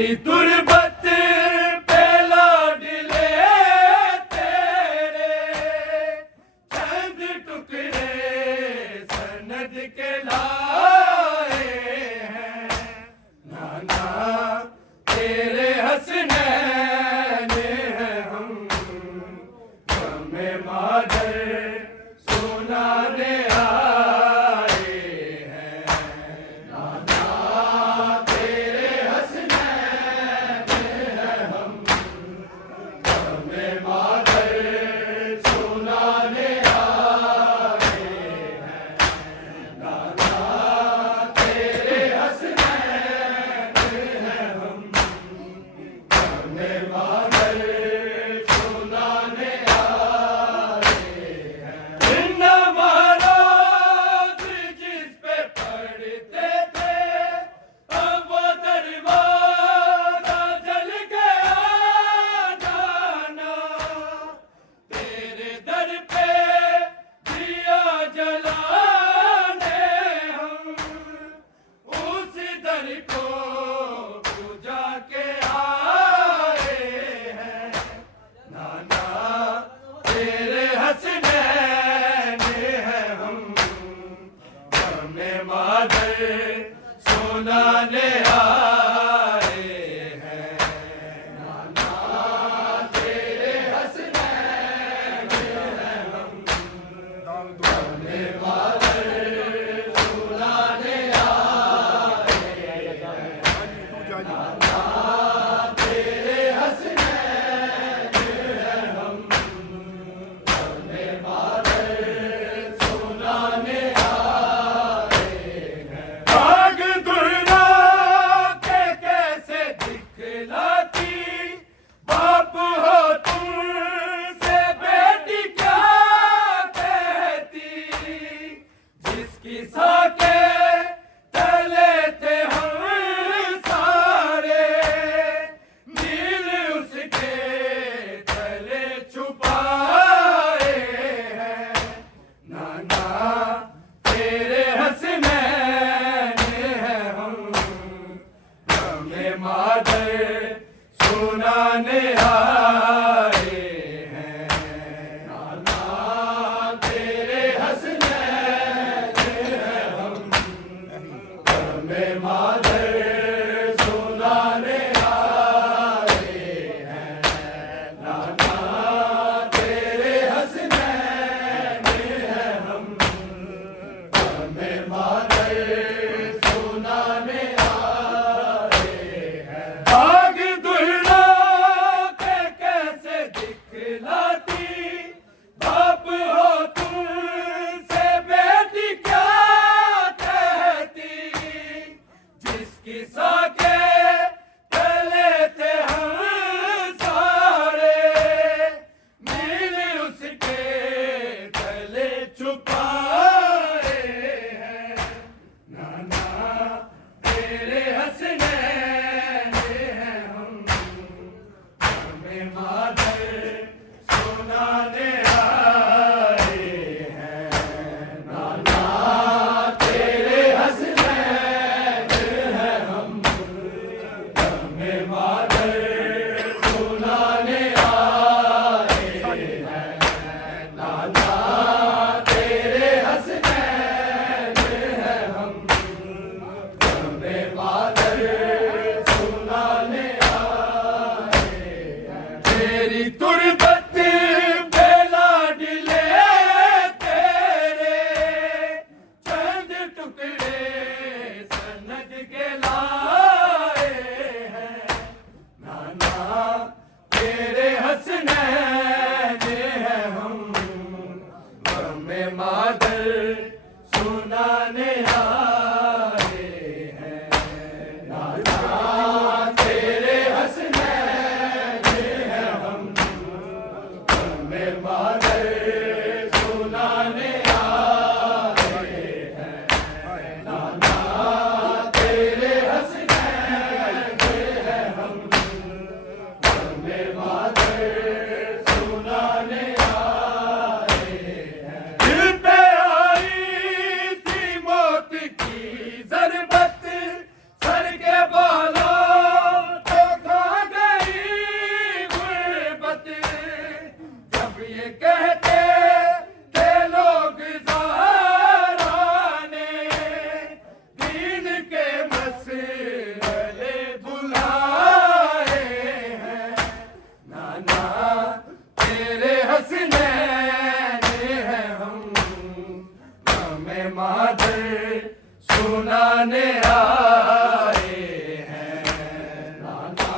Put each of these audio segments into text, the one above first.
तेरी तुरबत पे लाडले तेरे चंद टुकड़े सनद के लाए हैं। नाना तेरे हसनैन हैं हम, हमें मादर सुनाने आए हैं। नाना तेरे हसनैन हैं हम, हमें मादर सुनाने आए हैं। नाना तेरे हसनैन हैं हम, हमें मादर सुनाने आए हैं। इन नमाज़ जिस पे पढ़ते थे अब वो दरवाज़ा जल गया जाना। तेरे दर पे दिया जलाने हम उस दर को पूजा के आए हैं। नाना तेरे हसनैन हैं हम, हमें मादर सुनाने आए हैं। नाना तेरे हसनैन हैं हम, हमें मादर सुनाने आए हैं। नाना तेरे हसनैन हैं हम, हमें मादर सुनाने आए हैं। आग दुर्गा के कैसे दिखलाती बाप हो तुमसे बेटी क्या कहती। जिसकी साके तले थे हम सारे नील उसके तले छुपाए हैं। नाना तेरे हसनैन हैं हम, हमें मादर सुनाने आए हैं। नाना तेरे हसनैन हैं हम, हमें मादर सुनाने आए हैं। नाना तेरे हसनैन हैं हम, हमें मादर सुनाने आए हैं। आग दुल्हा के कैसे दिखलाती बाप हो तुमसे बेटी क्या कहती। जिसकी साके तले थे हम सारे नील उसके तले छुपाए हैं। नाना तेरे हसनैन हैं हम, हमें मादर सुनाने आए हैं। नाना तेरे हसनैन हैं हम, हमें मादर सुनाने आए हैं। नाना तेरे हसनैन हैं हम, हमें मादर सुनाने आए हैं। तेरी तुरबत पे लाडले तेरे चंद टुकड़े सनद के लाए हैं। नाना तेरे हसनैन हैं हम, हमें मादर सुनाने आए हैं। नाना तेरे हसनैन हैं हम, हमें मादर सुनाने आए हैं। नाना तेरे हसनैन हैं हम, हमें मादर सुनाने आए हैं। दिल पे आई थी मौत सुनाने आए हैं। नाना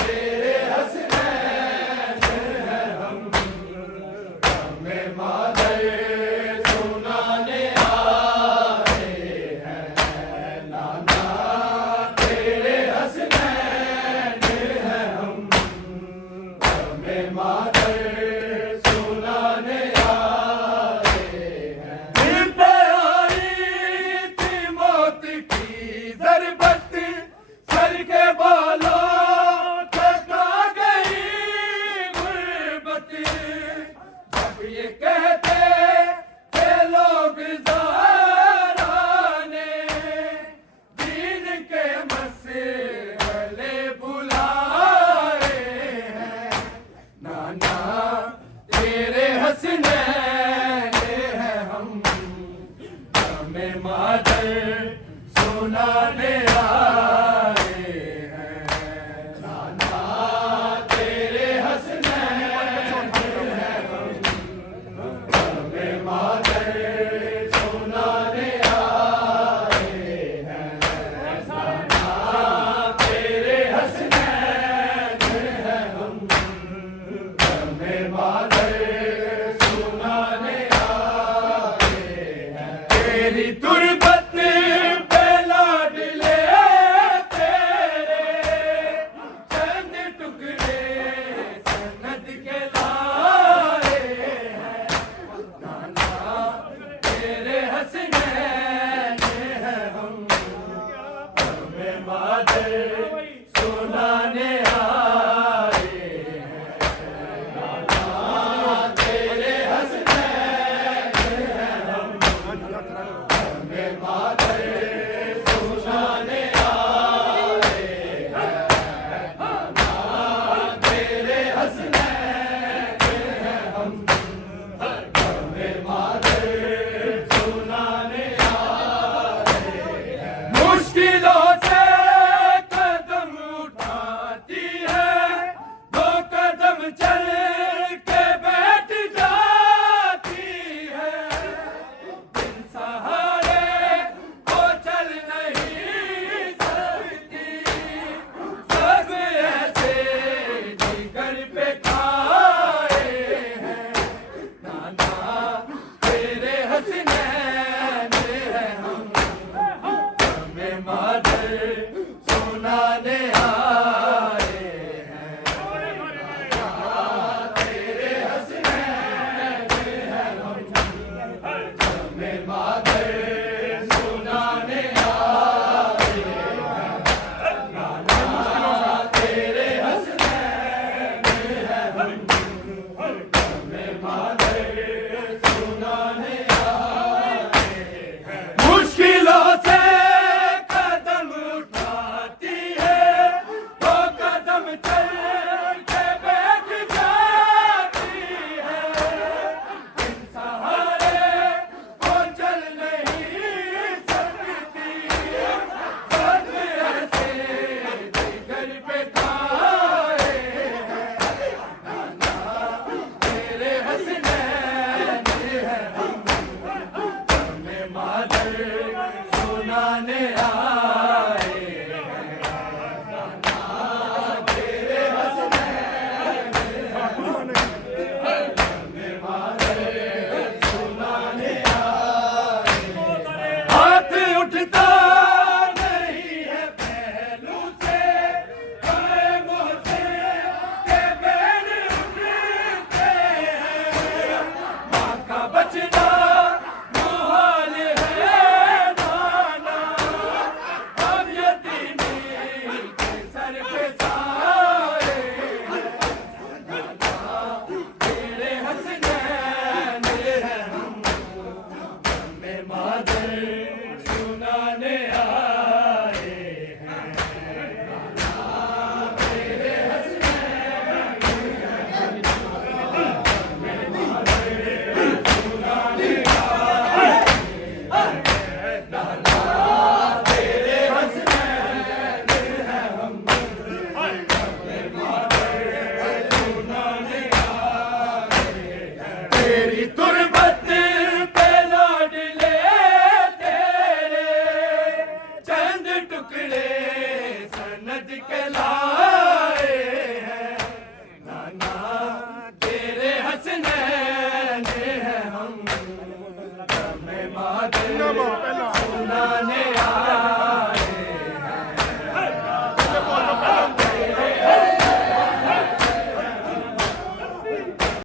तेरे हसनैन हैं हम, गमे मादर सुनाने आए हैं। नाना तेरे हसनैन हैं हम, गमे मादर सुनाने आए हैं। दिल पे आई थी मौत की ज़रबत, सर के बालों थका गई गुर्बत। जब ये कहते थे लोग ज़ाराने, दीन के मसले बुलाए हैं। नाना तेरे हसनैन हैं हम, हमें मादर सुनाने आए